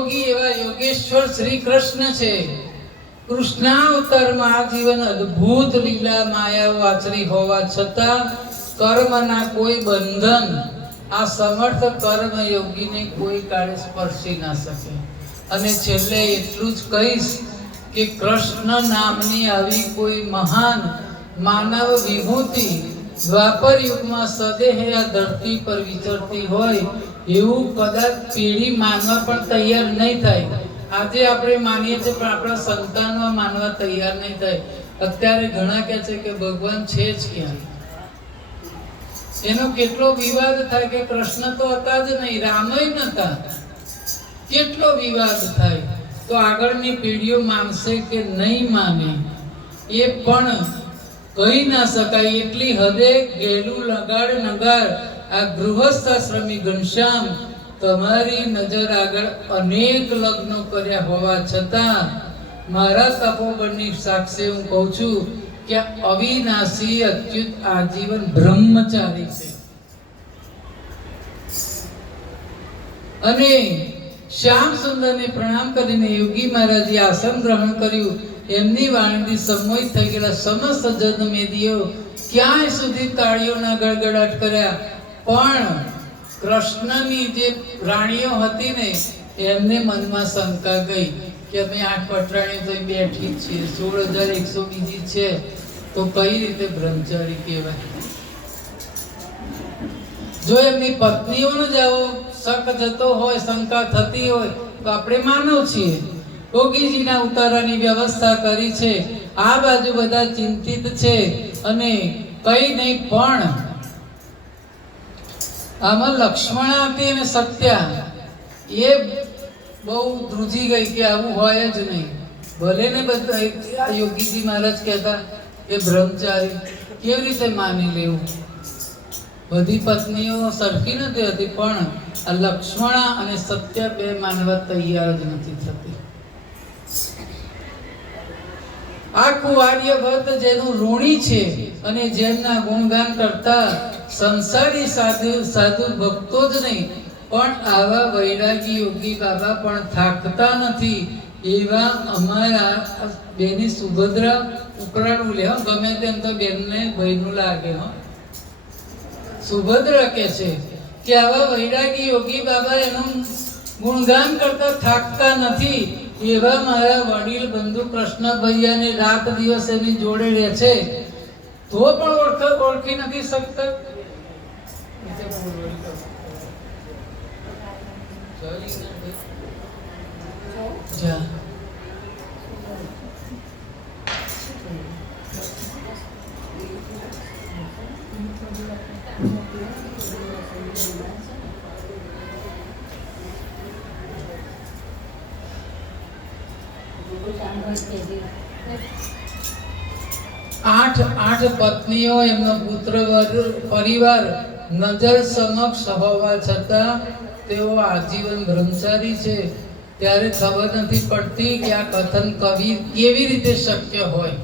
યોગી એવા યોગેશ્વર શ્રી કૃષ્ણ છે. કૃષ્ણાવતારમાં આ જીવન અદ્ભુત લીલા માયાઓ આચરી હોવા છતાં કર્મના કોઈ બંધન આ સમર્થ કર્મ યોગીને કોઈ કાળે સ્પર્શી ના શકે. અને છેલ્લે એટલું જ કહીશ કે કૃષ્ણ નામની આવી કોઈ મહાન માનવ વિભૂતિ દ્વાપર યુગમાં સદેહ આ ધરતી પર વિચરતી હોય એવું કદાચ પેઢી માનવા પણ તૈયાર નહીં થાય. આજે આપણે માનીએ છીએ પણ આપણા સંતાનો માનવા તૈયાર નહીં થાય. અત્યારે ઘણા કહે છે કે ભગવાન છે જ ક્યાં. એનો કેટલો વિવાદ થાય કે કૃષ્ણ તો હતા જ નહીં, રામય નતા. કેટલો વિવાદ થાય. તો આગળની પેઢીઓ માનશે કે નહીં માને એ પણ કહી ના શકાય. એટલી હદે ગેલું લગાડ નગાર આ ગૃહસ્થાશ્રમી ઘનશ્યામ તમારી નજર આગળ અનેક લગ્નો કર્યા હોવા છતાં મારા તપોબળની સાક્ષી હું કહું છું કે અવિનાશી અચ્યુત આજીવન બ્રહ્મચારી છે. અને શ્યામ સુંદરને પ્રણામ કરીને યોગી મહારાજે આસન ગ્રહણ કર્યું. એમની વાણીથી સંમોહિત થઈ ગયેલા સમસ્ત જનમેદીઓ ક્યાંય સુધી તાળીઓના ગડગડાટ કર્યા. પણ કૃષ્ણની જે રાણીઓ હતી ને એમને મનમાં શંકા ગઈ કે અમે 8 પટરાણીઓ તો બેઠી જ છીએ, 16,100 બીજી છે તો કઈ રીતે બ્રહ્મચારી કહેવાય. જો એમની પત્નીઓનો જ આવો શક થતો હોય, શંકા થતી હોય તો આપણે માનવ છીએ. યોગીજીના ઉતારાની વ્યવસ્થા કરી છે. આ બાજુ બધા ચિંતિત છે અને કઈ નહીં. પણ આમાં લક્ષ્મણા હતી અને સત્યા એ બહુ ધ્રુજી ગઈ કે આવું હોય જ નહીં. ભલે ને બધા આ યોગીજી મહારાજ કહેતા એ બ્રહ્મચારી કેવી રીતે માની લેવું. બધી પત્નીઓ સરખી નથી હતી પણ આ લક્ષ્મણા અને સત્યા બે માનવા તૈયાર જ નથી થતી. આખું આર્યવર્ત જેનું ઋણી છે અને જેમના ગુણગાન કરતા સંસારી સાધુ ભક્તો જ નહીં પણ આવા વૈરાગી યોગી બાબા પણ થાકતા નથી. એવા અમારા બેની સુભદ્રા ઉકળાનું લે ગમે તેમ તો બેનને ભયનું લાગે. સુભદ્રા કે છે કે આવા વૈરાગી યોગી બાબા એનું ગુણગાન કરતા થાકતા નથી. એવા મારા વડીલ બંધુ કૃષ્ણ ભૈયાને રાત દિવસ એની જોડે રહે છે તો પણ ઓળખી નથી શકતા. આઠ પત્નીઓ એમનો પુત્ર પરિવાર નજર સમક્ષ હોવા છતાં તેઓ આજીવન બ્રહ્મચારી છે. ત્યારે ખબર નથી પડતી કે આ કથન કવિ કેવી રીતે શક્ય હોય.